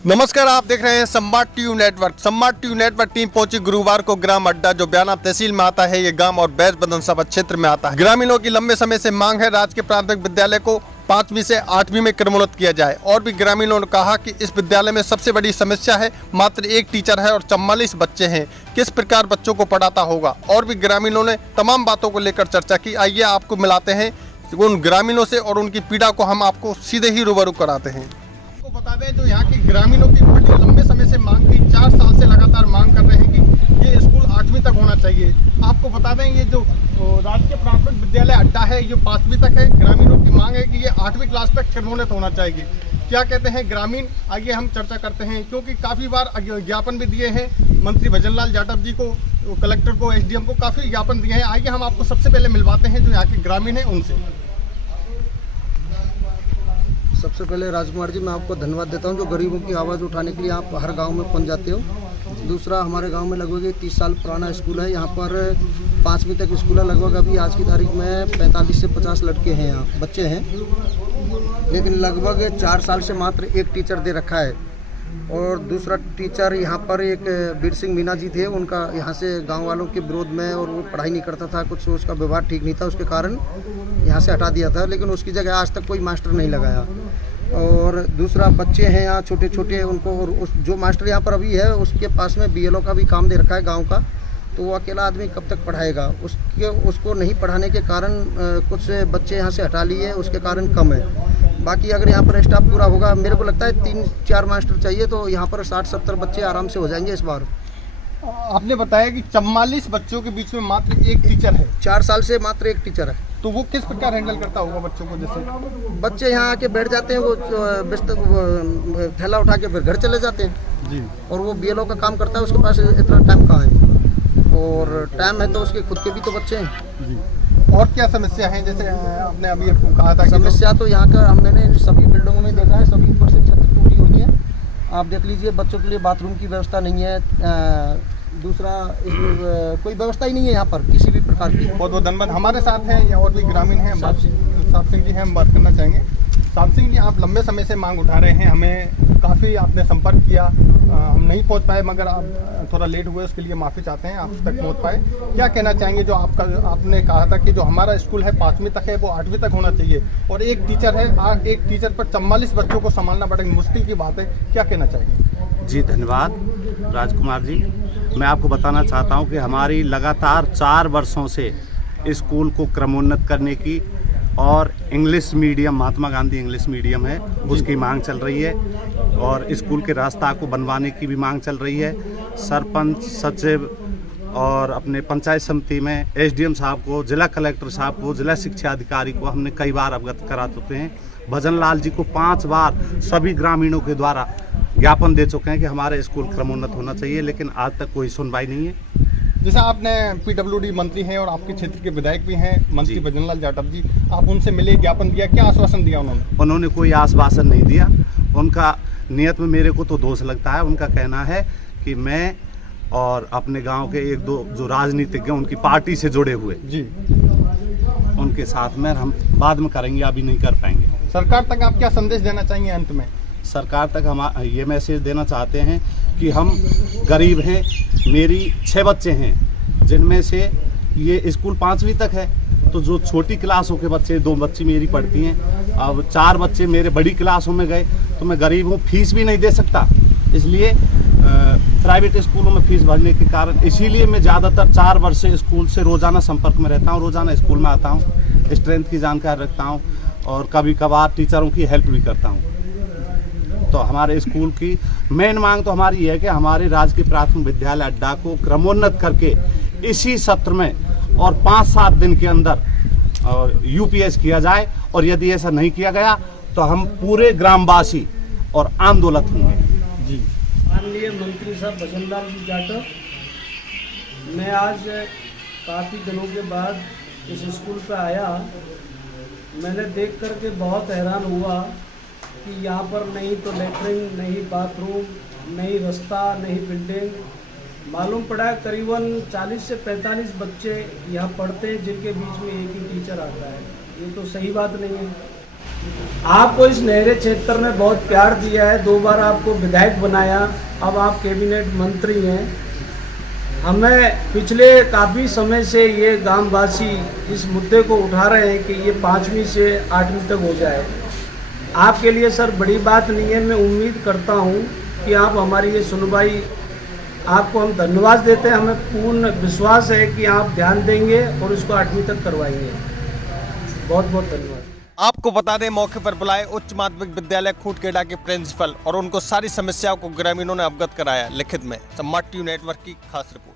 नमस्कार, आप देख रहे हैं संवाद टीवी नेटवर्क। संवाद टीवी नेटवर्क टीम पहुंची गुरुवार को ग्राम अड्डा जो बयाना तहसील में आता है। ये गांव और बैस विधानसभा क्षेत्र में आता है। ग्रामीणों की लंबे समय से मांग है राजकीय प्राथमिक विद्यालय को 5वीं से 8वीं में क्रमोन्नत किया जाए। और भी ग्रामीणों ने कहा कि इस विद्यालय में सबसे बड़ी समस्या है मात्र एक टीचर है और 44 बच्चे हैं। किस प्रकार बच्चों को पढ़ाता होगा। और भी ग्रामीणों ने तमाम बातों को लेकर चर्चा की। आइए आपको मिलाते हैं उन ग्रामीणों से और उनकी पीड़ा को हम आपको सीधे ही रूबरू कराते हैं। बता दें जो यहाँ के ग्रामीणों की बड़ी लंबे समय से मांग थी, 4 साल से लगातार मांग कर रहे हैं कि ये स्कूल 8वीं तक होना चाहिए। आपको बता दें ये जो राजकीय प्राथमिक विद्यालय अड्डा है ये 5वीं तक है। ग्रामीणों की मांग है कि ये 8वीं क्लास तक क्रमोन्नत होना चाहिए। क्या कहते हैं ग्रामीण, आइए हम चर्चा करते हैं। क्योंकि काफ़ी बार ज्ञापन भी दिए हैं मंत्री भजनलाल जाटव जी को, कलेक्टर को, SDM को काफ़ी ज्ञापन दिए हैं। आइए हम आपको सबसे पहले मिलवाते हैं जो यहाँ के ग्रामीण हैं उनसे। सबसे पहले राजकुमार जी मैं आपको धन्यवाद देता हूं जो गरीबों की आवाज़ उठाने के लिए आप हर गांव में पहुंच जाते हो। दूसरा, हमारे गांव में लगभग 30 साल पुराना स्कूल है। यहाँ पर 5वीं तक स्कूल है। लगभग अभी आज की तारीख में 45 से 50 लड़के हैं, यहाँ बच्चे हैं। लेकिन लगभग 4 साल से मात्र एक टीचर दे रखा है। और दूसरा टीचर यहाँ पर एक बीर सिंह मीना जी थे, उनका यहाँ से गांव वालों के विरोध में, और वो पढ़ाई नहीं करता था, कुछ उसका व्यवहार ठीक नहीं था, उसके कारण यहाँ से हटा दिया था। लेकिन उसकी जगह आज तक कोई मास्टर नहीं लगाया। और दूसरा, बच्चे हैं यहाँ छोटे छोटे उनको, और उस जो मास्टर यहाँ पर अभी है उसके पास में BLO का भी काम दे रखा है गाँव का। तो वो अकेला आदमी कब तक पढ़ाएगा। उसको नहीं पढ़ाने के कारण कुछ बच्चे यहाँ से हटा लिए, उसके कारण कम है। बाकी अगर यहाँ पर स्टाफ पूरा होगा, मेरे को लगता है 3-4 मास्टर चाहिए तो यहाँ पर 60-70 बच्चे आराम से हो जाएंगे इस बार। आपने बताया कि 44 बच्चों के बीच में मात्र एक टीचर है। 4 साल से मात्र एक टीचर है। तो वो किस प्रकार हैंडल करता होगा बच्चों को। जैसे बच्चे यहाँ आके बैठ जाते हैं, वो बिस्तर थैला उठा के फिर घर चले जाते हैं जी। और वो BLO का काम करता है, उसके पास इतना टाइम कहाँ है। और टाइम है तो उसके खुद के भी तो बच्चे हैं जी। और क्या समस्या है, जैसे आपने अभी कहा था समस्या तो यहाँ का मैंने सभी बिल्डिंगों में देखा है, सभी ऊपर से छत टूटी हुई है। आप देख लीजिए, बच्चों के लिए बाथरूम की व्यवस्था नहीं है। दूसरा, कोई व्यवस्था ही नहीं है यहाँ पर किसी भी प्रकार की। बहुत बहुत धन्यवाद। हमारे साथ हैं और भी ग्रामीण हैं, साहब सिंह जी हैं, हम बात करना चाहेंगे। साहब सिंह जी, आप लंबे समय से मांग उठा रहे हैं, हमें काफ़ी आपने संपर्क किया, हम नहीं पहुंच पाए, मगर आप थोड़ा लेट हुए, उसके लिए माफ़ी चाहते हैं, आप तक पहुंच पाए। क्या कहना चाहेंगे जो आपने कहा था कि जो हमारा स्कूल है 5वीं तक है वो 8वीं तक होना चाहिए, और एक टीचर है, एक टीचर पर 44 बच्चों को संभालना बड़ी मुश्किल की बात है, क्या कहना चाहिए। जी धन्यवाद राजकुमार जी। मैं आपको बताना चाहता हूं कि हमारी लगातार 4 वर्षों से स्कूल को क्रमोन्नत करने की और English medium, Mahatma Gandhi English medium है, उसकी मांग चल रही है। और स्कूल के रास्ता को बनवाने की भी मांग चल रही है। सरपंच, सचिव और अपने पंचायत समिति में SDM साहब को, जिला कलेक्टर साहब को, जिला शिक्षा अधिकारी को हमने कई बार अवगत करा चुके हैं। भजनलाल जी को 5 बार सभी ग्रामीणों के द्वारा ज्ञापन दे चुके हैं कि हमारे स्कूल क्रमोन्नत होना चाहिए, लेकिन आज तक कोई सुनवाई नहीं है। जैसे आपने PWD मंत्री हैं और आपके क्षेत्र के विधायक भी हैं मंत्री भजनलाल जाटव जी, आप उनसे मिले, ज्ञापन दिया, क्या आश्वासन दिया उन्होंने कोई आश्वासन नहीं दिया। उनका नियत में मेरे को तो दोष लगता है। उनका कहना है कि मैं और अपने गांव के 1-2 जो राजनीतिज्ञ उनकी पार्टी से जुड़े हुए जी, उनके साथ में हम बाद में करेंगे, अभी नहीं कर पाएंगे। सरकार तक आप क्या संदेश देना चाहेंगे अंत में। सरकार तक हम ये मैसेज देना चाहते हैं कि हम गरीब हैं। मेरी 6 बच्चे हैं, जिनमें से ये स्कूल 5वीं तक है, तो जो छोटी क्लासों के बच्चे, 2 बच्ची मेरी पढ़ती हैं, अब 4 बच्चे मेरे बड़ी क्लासों में गए, तो मैं गरीब हूँ, फीस भी नहीं दे सकता। इसलिए प्राइवेट स्कूलों में फीस भरने के कारण, इसीलिए मैं ज़्यादातर 4 वर्ष से स्कूल से रोज़ाना संपर्क में रहता हूँ, रोज़ाना स्कूल में आता हूँ, स्ट्रेंथ की जानकारी रखता हूँ और कभी कभार टीचरों की हेल्प भी करता हूँ। तो हमारे स्कूल की मेन मांग तो हमारी है कि हमारे राजकीय प्राथमिक विद्यालय अड्डा को क्रमोन्नत करके इसी सत्र में और 5-7 दिन के अंदर UPS किया जाए। और यदि ऐसा नहीं किया गया तो हम पूरे ग्रामवासी और आंदोलन होंगे जी। माननीय मंत्री साहब भजनलाल जी जाटव, मैं आज काफ़ी दिनों के बाद इस स्कूल पर आया। मैंने देख करके बहुत हैरान हुआ कि यहाँ पर नहीं तो लेटरिन, नहीं बाथरूम, नहीं रास्ता, नहीं बिल्डिंग। मालूम पड़ा करीबन 40 से 45 बच्चे यहाँ पढ़ते हैं, जिनके बीच में एक ही टीचर आता है। ये तो सही बात नहीं है। आपको इस नहरे क्षेत्र में बहुत प्यार दिया है, 2 बार आपको विधायक बनाया, अब आप कैबिनेट मंत्री हैं। हमें पिछले काफ़ी समय से ये गांववासी इस मुद्दे को उठा रहे हैं कि ये 5वीं से 8वीं तक हो जाए। आपके लिए सर बड़ी बात नहीं है, मैं उम्मीद करता हूँ कि आप हमारी ये सुनवाई, आपको हम धन्यवाद देते हैं, हमें पूर्ण विश्वास है कि आप ध्यान देंगे और इसको 8वीं तक करवाएंगे। बहुत बहुत धन्यवाद। आपको बता दें, मौके पर बुलाए उच्च माध्यमिक विद्यालय खूटखेड़ा के प्रिंसिपल और उनको सारी समस्याओं को ग्रामीणों ने अवगत कराया लिखित में। सम्राट टीवी नेटवर्क की खास रिपोर्ट।